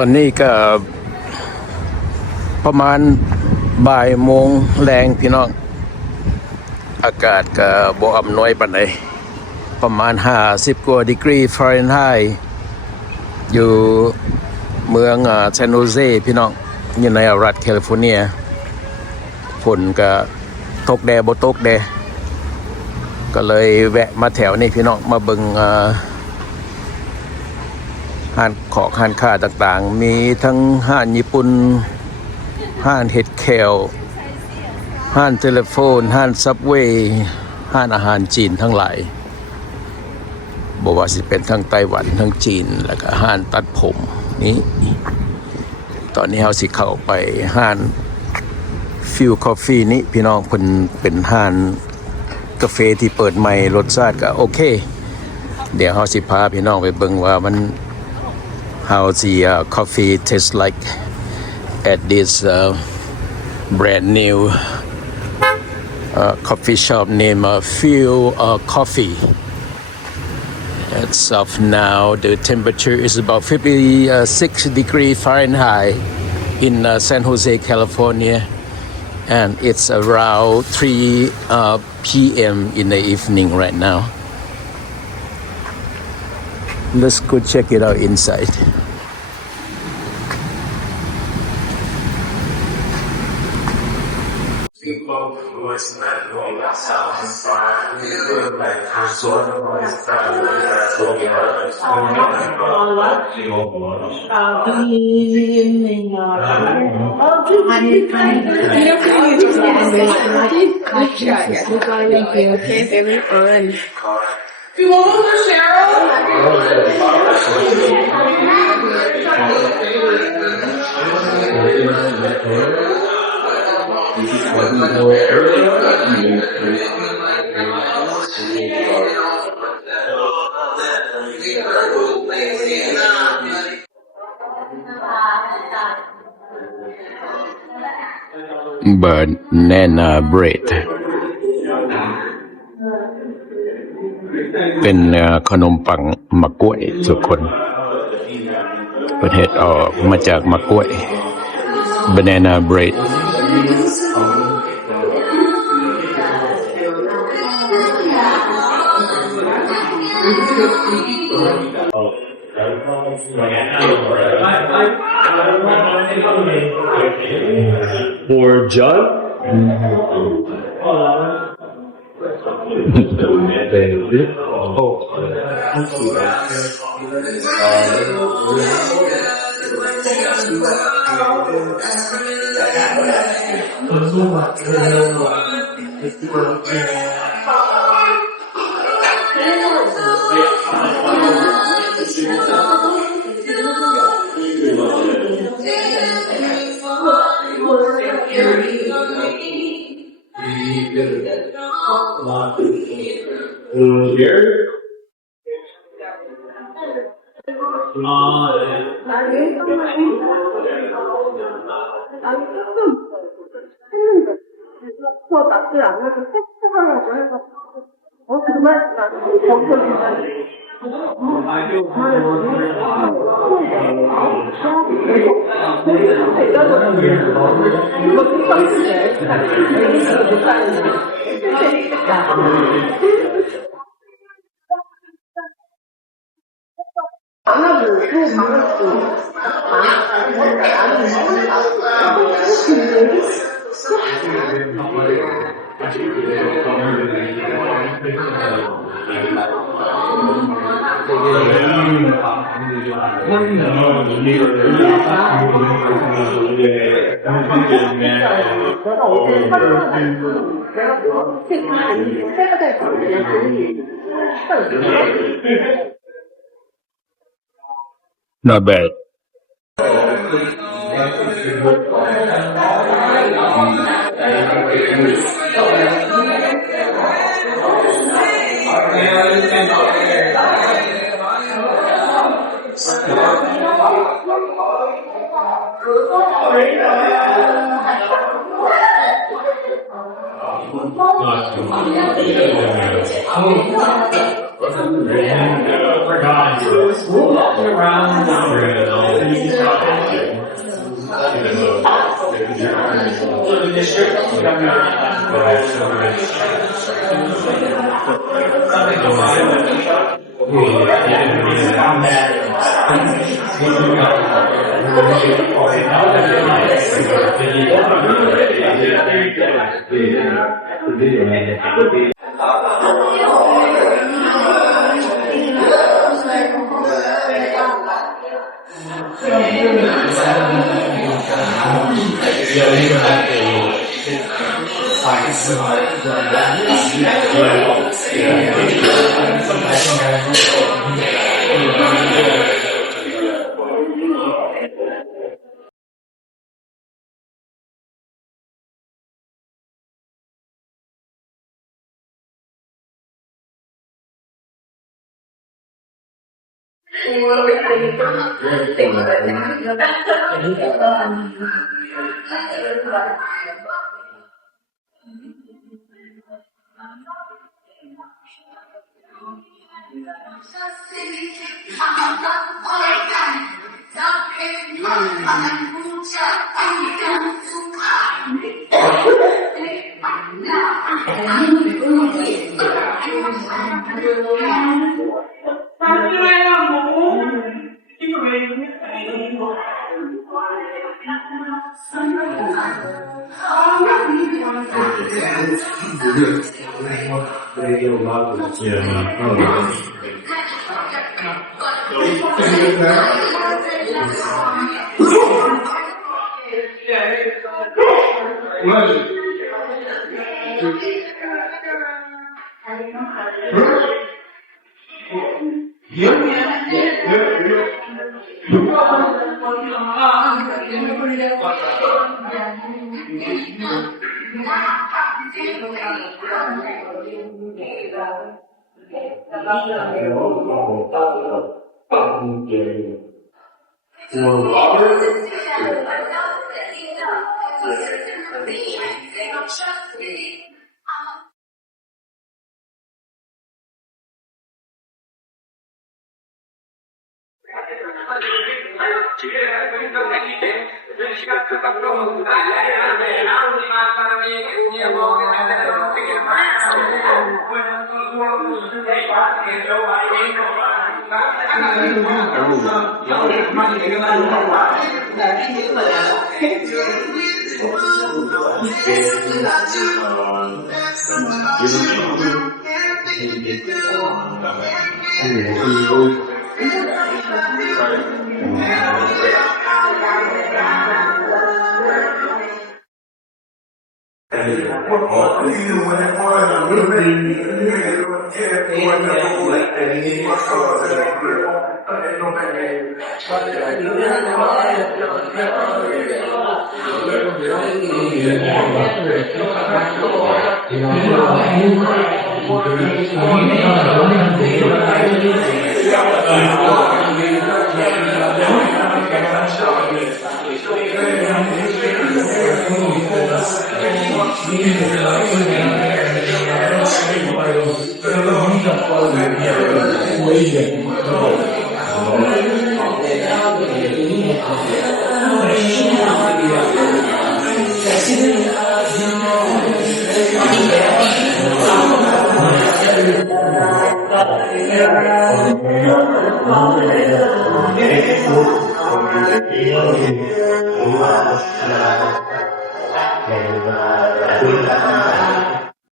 ตอนนี้ก็ประมาณบ่ายโมงแรงพี่น้องอากาศก็บ่อำนวยปานใดประมาณ50 กว่าดีกรีฟาเรนไฮต์อยู่เมืองซานโฮเซพี่น้องอยู่ในรัฐแคลิฟอร์เนียฝนก็ตกแดดบ่ตกแดดก็เลยแวะมาแถวนี้พี่น้องมาเบิ่งห้านของห้านค้าต่างๆมีทั้งห้านญี่ปุ่นห้านเห็ดแคลห้านเทเลโฟนห้านซับเวย์ห้านอาหารจีนทั้งหลายบอกว่าสิเป็นทั้งไต้หวันทั้งจีนแล้วก็ห้านตัดผมนี้ตอนนี้เราสิเข้าไปห้านฟิวคอฟฟี่นี้พี่น้องเป็นห้านกาแฟที่เปิดใหม่รสชาติก็โอเคเดี๋ยวเราสิพาพี่น้องไปเบิ่งว่ามันhow the coffee tastes like at this brand new coffee shop named Field Coffee. As of now, the temperature is about 56 degrees Fahrenheit in San Jose, California, and it's around 3 p.m. in the evening right now. Let's go check it out inside. Do you want one for Cheryl? Banana bread เป็นขนมปังมะกล้วยทุกคนประเทศออกมาจากมะกล้วย banana bread For Judd? Here? Not bad. We're walking around. Thank you.